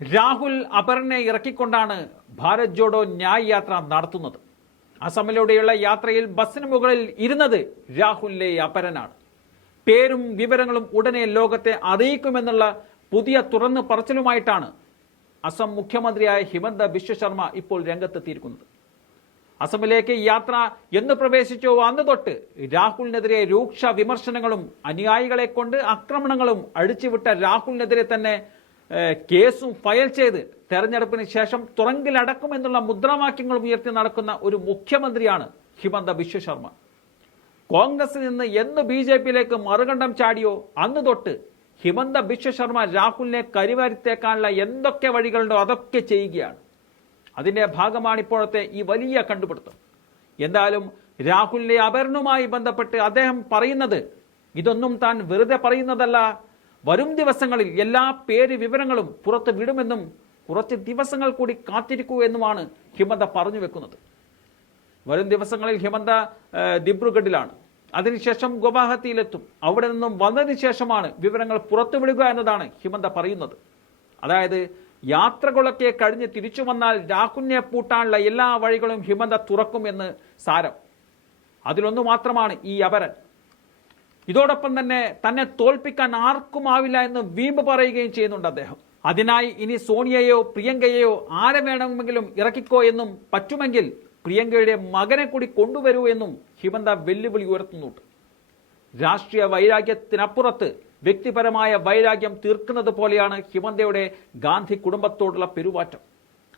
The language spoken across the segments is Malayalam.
രാഹുൽ അപരനെ ഇറക്കിക്കൊണ്ടാണ് ഭാരത് ജോഡോ ന്യായ് യാത്ര നടത്തുന്നത്. അസമിലൂടെയുള്ള യാത്രയിൽ ബസ്സിന് മുകളിൽ ഇരുന്നത് രാഹുലിലെ അപരനാണ്. പേരും വിവരങ്ങളും ഉടനെ ലോകത്തെ അറിയിക്കുമെന്നുള്ള പുതിയ തുറന്നു പറച്ചിലുമായിട്ടാണ് അസം മുഖ്യമന്ത്രിയായ ഹിമന്ത ബിശ്വശർമ്മ ഇപ്പോൾ രംഗത്തെത്തിയിരിക്കുന്നത്. അസമിലേക്ക് യാത്ര എന്ന് പ്രവേശിച്ചോ അന്ന് തൊട്ട് രാഹുലിനെതിരെ രൂക്ഷ വിമർശനങ്ങളും അനുയായികളെ കൊണ്ട് ആക്രമണങ്ങളും അഴിച്ചുവിട്ട രാഹുലിനെതിരെ തന്നെ കേസും ഫയൽ ചെയ്ത് തെരഞ്ഞെടുപ്പിന് ശേഷം തുറങ്കിലടക്കും എന്നുള്ള മുദ്രാവാക്യങ്ങൾ ഉയർത്തി നടക്കുന്ന ഒരു മുഖ്യമന്ത്രിയാണ് ഹിമന്ത ബിശ്വശർമ്മ കോൺഗ്രസിൽ നിന്ന് എന്ന് ബി ജെ പിയിലേക്ക് മറുകണ്ഠം ചാടിയോ അന്ന് തൊട്ട് ഹിമന്ത ബിശ്വശർമ്മ രാഹുലിനെ കരിവാരിത്തേക്കാനുള്ള എന്തൊക്കെ വഴികളുണ്ടോ അതൊക്കെ ചെയ്യുകയാണ്. അതിന്റെ ഭാഗമാണ് ഇപ്പോഴത്തെ ഈ വലിയ കണ്ടുപിടുത്തം. എന്തായാലും രാഹുലിന്റെ അപരണവുമായി ബന്ധപ്പെട്ട് അദ്ദേഹം പറയുന്നത് ഇതൊന്നും താൻ വെറുതെ പറയുന്നതല്ല വരും ദിവസങ്ങളിൽ എല്ലാ പേര് വിവരങ്ങളും പുറത്ത് വിടുമെന്നും കുറച്ച് ദിവസങ്ങൾ കൂടി കാത്തിരിക്കൂ എന്നുമാണ് ഹിമന്ത പറഞ്ഞു വെക്കുന്നത്. വരും ദിവസങ്ങളിൽ ഹിമന്ത ദിബ്രുഗഡിലാണ്. അതിനുശേഷം ഗുവാഹത്തിയിലെത്തും. അവിടെ നിന്നും വന്നതിന് ശേഷമാണ് വിവരങ്ങൾ പുറത്തുവിടുക എന്നതാണ് ഹിമന്ത പറയുന്നത്. അതായത് യാത്രകളൊക്കെ കഴിഞ്ഞ് തിരിച്ചു വന്നാൽ രാഹുലിനെ പൂട്ടാനുള്ള എല്ലാ വഴികളും ഹിമന്ത തുറക്കുമെന്ന് സാരം. അതിലൊന്നു മാത്രമാണ് ഈ അപരൻ. ഇതോടൊപ്പം തന്നെ തന്നെ തോൽപ്പിക്കാൻ ആർക്കുമാവില്ല എന്ന് വീമ്പ് പറയുകയും ചെയ്യുന്നുണ്ട് അദ്ദേഹം. അതിനായി ഇനി സോണിയയോ പ്രിയങ്കയെയോ ആരെ വേണമെങ്കിലും ഇറക്കിക്കോ എന്നും പറ്റുമെങ്കിൽ പ്രിയങ്കയുടെ മകനെ കൂടി കൊണ്ടുവരൂ എന്നും ഹിമന്ത വെല്ലുവിളി ഉയർത്തുന്നുണ്ട്. രാഷ്ട്രീയ വൈരാഗ്യത്തിനപ്പുറത്ത് വ്യക്തിപരമായ വൈരാഗ്യം തീർക്കുന്നത് പോലെയാണ് ഹിമന്തയുടെ ഗാന്ധി കുടുംബത്തോടുള്ള പെരുമാറ്റം.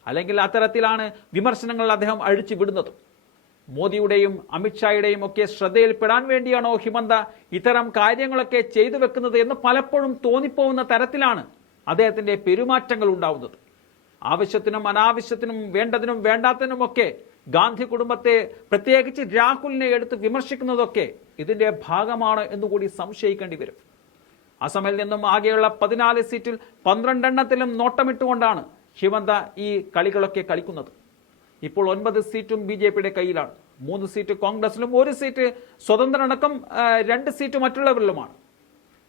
അല്ലെങ്കിൽ അത്തരത്തിലാണ് വിമർശനങ്ങൾ അദ്ദേഹം അഴിച്ചു വിടുന്നത്. മോദിയുടെയും അമിത്ഷായുടെയും ഒക്കെ ശ്രദ്ധയിൽപ്പെടാൻ വേണ്ടിയാണോ ഹിമന്ത ഇത്തരം കാര്യങ്ങളൊക്കെ ചെയ്തു വെക്കുന്നത് എന്ന് പലപ്പോഴും തോന്നിപ്പോകുന്ന തരത്തിലാണ് അദ്ദേഹത്തിന്റെ പെരുമാറ്റങ്ങൾ ഉണ്ടാവുന്നത്. ആവശ്യത്തിനും അനാവശ്യത്തിനും വേണ്ടതിനും വേണ്ടാത്തതിനുമൊക്കെ ഗാന്ധി കുടുംബത്തെ പ്രത്യേകിച്ച് രാഹുലിനെ എടുത്ത് വിമർശിക്കുന്നതൊക്കെ ഇതിന്റെ ഭാഗമാണ് എന്നുകൂടി സംശയിക്കേണ്ടി വരും. അസമിൽ നിന്നും ആകെയുള്ള പതിനാല് സീറ്റിൽ പന്ത്രണ്ടെണ്ണത്തിലും നോട്ടമിട്ടുകൊണ്ടാണ് ഹിമന്ത ഈ കളികളൊക്കെ കളിക്കുന്നത്. ഇപ്പോൾ ഒൻപത് സീറ്റും ബി ജെ പിയുടെ കയ്യിലാണ്. മൂന്ന് സീറ്റ് കോൺഗ്രസിലും ഒരു സീറ്റ് സ്വതന്ത്രനടക്കം രണ്ട് സീറ്റ് മറ്റുള്ളവരിലുമാണ്.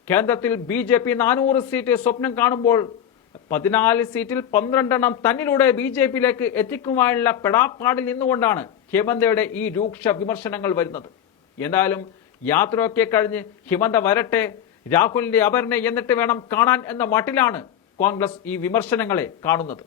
കേന്ദ്രത്തിൽ ബി ജെ പി നാനൂറ് സീറ്റ് സ്വപ്നം കാണുമ്പോൾ പതിനാല് സീറ്റിൽ പന്ത്രണ്ടെണ്ണം തന്നിലൂടെ ബി ജെ പിയിലേക്ക് എത്തിക്കുവാനുള്ള പെടാപ്പാടിൽ നിന്നുകൊണ്ടാണ് ഹിമന്തയുടെ ഈ രൂക്ഷ വിമർശനങ്ങൾ വരുന്നത്. എന്തായാലും യാത്രയൊക്കെ കഴിഞ്ഞ് ഹിമന്ത വരട്ടെ രാഹുലിന്റെ അപരനെ എന്നിട്ട് വേണം കാണാൻ എന്ന മട്ടിലാണ് കോൺഗ്രസ് ഈ വിമർശനങ്ങളെ കാണുന്നത്.